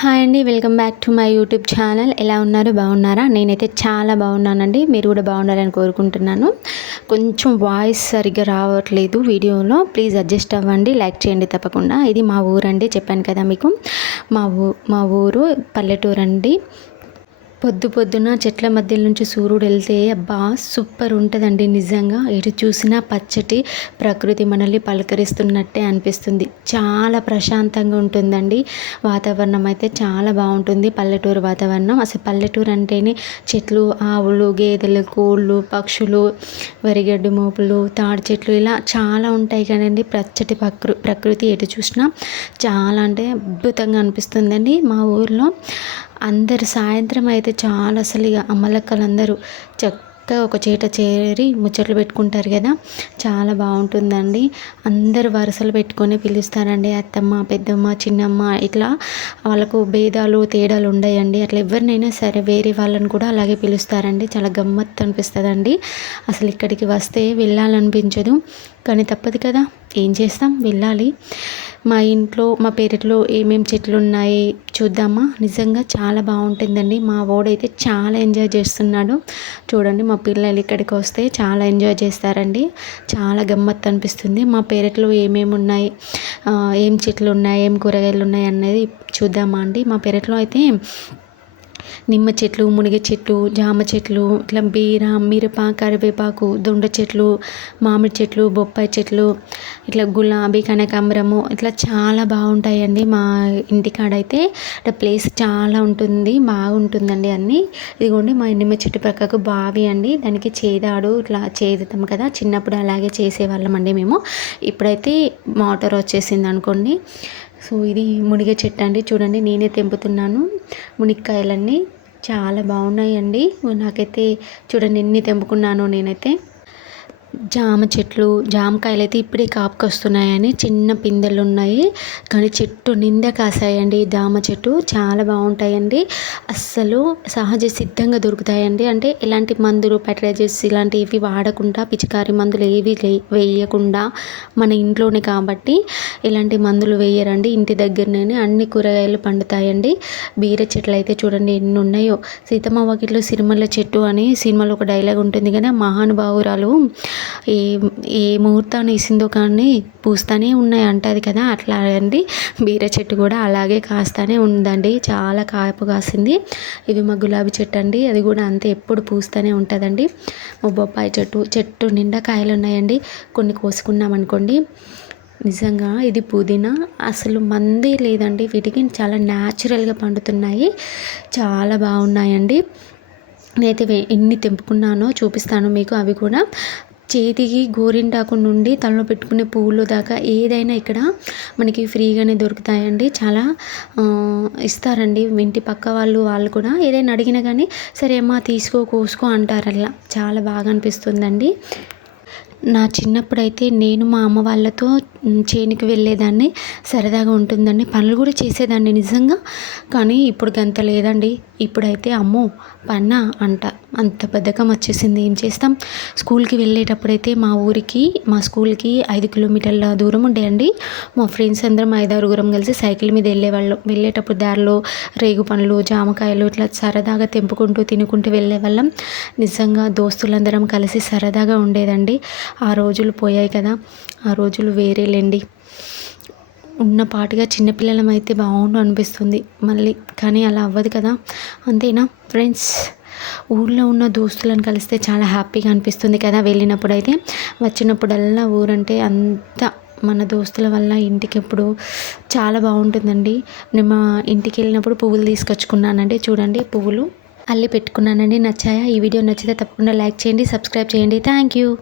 Hi అండి welcome back to my YouTube channel. ఎలా ఉన్నారు? బాగున్నారా? నేనైతే చాలా బాగున్నానండి. మీరు కూడా బాగుండాలని కోరుకుంటున్నాను. కొంచెం వాయిస్ సరిగ్గా రావట్లేదు వీడియోలో. ప్లీజ్ అడ్జస్ట్ అవ్వండి లైక్ చేయండి తప్పకుండా. ఇది మా ఊరండి చెప్పాను కదా మీకు. మా ఊ మా ఊరు పల్లెటూరు అండి పొద్దు పొద్దున చెట్ల మధ్య నుంచి సూర్యుడు వెళ్తే అబ్బా సూపర్ ఉంటుందండి నిజంగా. ఎటు చూసినా పచ్చటి ప్రకృతి మనల్ని పలకరిస్తున్నట్టే అనిపిస్తుంది. చాలా ప్రశాంతంగా ఉంటుందండి. వాతావరణం అయితే చాలా బాగుంటుంది. పల్లెటూరు వాతావరణం. అసలు పల్లెటూరు అంటేనే చెట్లు ఆవులు గేదెలు కోళ్ళు పక్షులు వరిగడ్డి మోపులు తాడి చెట్లు ఇలా చాలా ఉంటాయి కదండి పచ్చటి ప్రకృ ప్రకృతి ఎటు చూసినా చాలా అంటే అద్భుతంగా అనిపిస్తుందండి మా ఊర్లో. అందరు సాయంత్రం అయితే చాలా అసలు ఇక అమ్మలక్కలందరూ చక్కగా ఒక చీట చేరి ముచ్చట్లు పెట్టుకుంటారు కదా. చాలా బాగుంటుందండి. అందరు వరుసలు పెట్టుకొని పిలుస్తారండి. అత్తమ్మ పెద్దమ్మ చిన్నమ్మ ఇట్లా వాళ్ళకు భేదాలు తేడాలు ఉండయండి. అట్లా ఎవరినైనా సరే వేరే వాళ్ళని కూడా అలాగే పిలుస్తారండి. చాలా గమ్మత్తు అనిపిస్తుందండి. అసలు ఇక్కడికి వస్తే వెళ్ళాలనిపించదు. కానీ తప్పదు కదా. ఏం చేస్తాం? వెళ్ళాలి. మా ఇంట్లో మా పెరట్లో ఏమేం చెట్లు ఉన్నాయి చూద్దామా? నిజంగా చాలా బాగుంటుందండి. మా ఓడైతే చాలా ఎంజాయ్ చేస్తున్నాడు. చూడండి మా పిల్లలు ఇక్కడికి వస్తే చాలా ఎంజాయ్ చేస్తారండి. చాలా గమ్మత్తు అనిపిస్తుంది. మా పెరట్లో ఏమేమి ఉన్నాయి? ఏం చెట్లు ఉన్నాయి? ఏం కూరగాయలు ఉన్నాయి? అనేది చూద్దామా అండి. మా పెరట్లో అయితే నిమ్మ చెట్లు మునిగ చెట్లు జామ చెట్లు ఇట్లా బీర మిరప కరివేపాకు దొండ చెట్లు మామిడి చెట్లు బొప్పాయి చెట్లు ఇట్లా గులాబీ కనకాంబరము ఇట్లా చాలా బాగుంటాయండి. మా ఇంటికాడైతే ఇట్లా ప్లేస్ చాలా ఉంటుంది బాగుంటుందండి అన్నీ. ఇదిగోండి మా నిమ్మ చెట్టు ప్రక్కకు బావి అండి. దానికి చేదాడు ఇట్లా చేదుతాం కదా. చిన్నప్పుడు అలాగే చేసేవాళ్ళం అండి మేము. ఇప్పుడైతే మోటార్ వచ్చేసింది అనుకోండి సో ఇది మునిగే చెట్టు అండి. చూడండి నేనే తెంపుతున్నాను. మునిక్కాయలన్నీ చాలా బాగున్నాయండి. నాకైతే చూడండి ఎన్ని తెంపుకున్నానో నేనైతే. జామ చెట్లు జామకాయలు అయితే ఇప్పుడే కాపుకొస్తున్నాయని చిన్న పిందెలు ఉన్నాయి కానీ చెట్టు నిండా కాసాయండి జామ చెట్టు. చాలా బాగుంటాయండి. అస్సలు సహజ సిద్ధంగా దొరుకుతాయండి. అంటే ఎలాంటి మందులు ఫెర్టిలైజర్స్ ఇలాంటివి వాడకుండా పిచికారి మందులు ఏవి వేయకుండా మన ఇంట్లోనే కాబట్టి ఇలాంటి మందులు వేయరండి ఇంటి దగ్గరనే అన్ని కూరగాయలు పండుతాయండి. బీర చెట్లు అయితే చూడండి ఎన్ని ఉన్నాయో సీతమ్మ వాకిట్లో సిరిమల్ల చెట్టు అని సినిమాలో ఒక డైలాగ్ ఉంటుంది కానీ మహానుభావురాలు. ఏ ఏ ముహూర్తాన్ని వేసిందో కానీ పూస్తూనే ఉన్నాయి అంటది కదా. అట్లా అండి. బీర చెట్టు కూడా అలాగే కాస్తూనే ఉందండి. చాలా కాపు కాసింది. ఇది మా గులాబీ చెట్టు అండి. అది కూడా అంతే ఎప్పుడు పూస్తూనే ఉంటుందండి. మా బొప్పాయి చెట్టు చెట్టు నిండా కాయలు ఉన్నాయండి. కొన్ని కోసుకున్నాం అనుకోండి. నిజంగా ఇది పుదీనా. అసలు మంది లేదండి. వీటికి చాలా న్యాచురల్గా పండుతున్నాయి. చాలా బాగున్నాయండి. నేనైతే ఎన్ని తెంపుకున్నానో చూపిస్తాను మీకు అవి కూడా. చేతికి గోరింటాకు నుండి తలలో పెట్టుకునే పువ్వులు దాకా ఏదైనా ఇక్కడ మనకి ఫ్రీగానే దొరుకుతాయండి. చాలా ఇస్తారండి. ఇంటి పక్క వాళ్ళు వాళ్ళు కూడా ఏదైనా అడిగినా కానీ సరే అమ్మా తీసుకో కోసుకో అంటారు అలా చాలా బాగా అనిపిస్తుందండి. నా చిన్నప్పుడైతే నేను మా అమ్మ వాళ్ళతో చేనుకి వెళ్ళేదాన్ని సరదాగా ఉంటుందండి. పనులు కూడా చేసేదాన్ని నిజంగా కానీ ఇప్పుడు గంత లేదండి. ఇప్పుడైతే అమ్మో పన్న అంట. అంత బద్ధకం వచ్చేసింది. ఏం చేస్తాం? స్కూల్కి వెళ్ళేటప్పుడైతే మా ఊరికి మా స్కూల్కి ఐదు కిలోమీటర్ల దూరం ఉండేయండి. మా ఫ్రెండ్స్ అందరం ఐదారుగురం కలిసి సైకిల్ మీద వెళ్ళేవాళ్ళం. వెళ్ళేటప్పుడు దారిలో రేగు పండ్లు జామకాయలు ఇట్లా సరదాగా తెంపుకుంటూ తినుకుంటూ వెళ్ళేవాళ్ళం. నిజంగా దోస్తులందరం కలిసి సరదాగా ఉండేదండి. ఆ రోజులు పోయాయి కదా. ఆ రోజులు వేరేలేండి ఉన్నపాటుగా చిన్నపిల్లలం అయితే బాగుండు అనిపిస్తుంది. మళ్ళీ కానీ అలా అవ్వదు కదా. అంతేనా ఫ్రెండ్స్? ఊళ్ళో ఉన్న దోస్తులను కలిస్తే చాలా హ్యాపీగా అనిపిస్తుంది కదా వెళ్ళినప్పుడు అయితే వచ్చినప్పుడల్లా ఊరంటే అంత మన దోస్తుల వల్ల ఇంటికి ఎప్పుడు చాలా బాగుంటుందండి. నేను మా ఇంటికి వెళ్ళినప్పుడు పువ్వులు తీసుకొచ్చుకున్నానండి. చూడండి పువ్వులు అల్లి పెట్టుకున్నానండి. నచ్చాయా? ఈ వీడియో నచ్చితే తప్పకుండా లైక్ చేయండి సబ్స్క్రైబ్ చేయండి. Thank you.